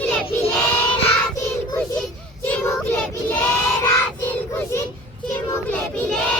clepile era țilcușit, și mu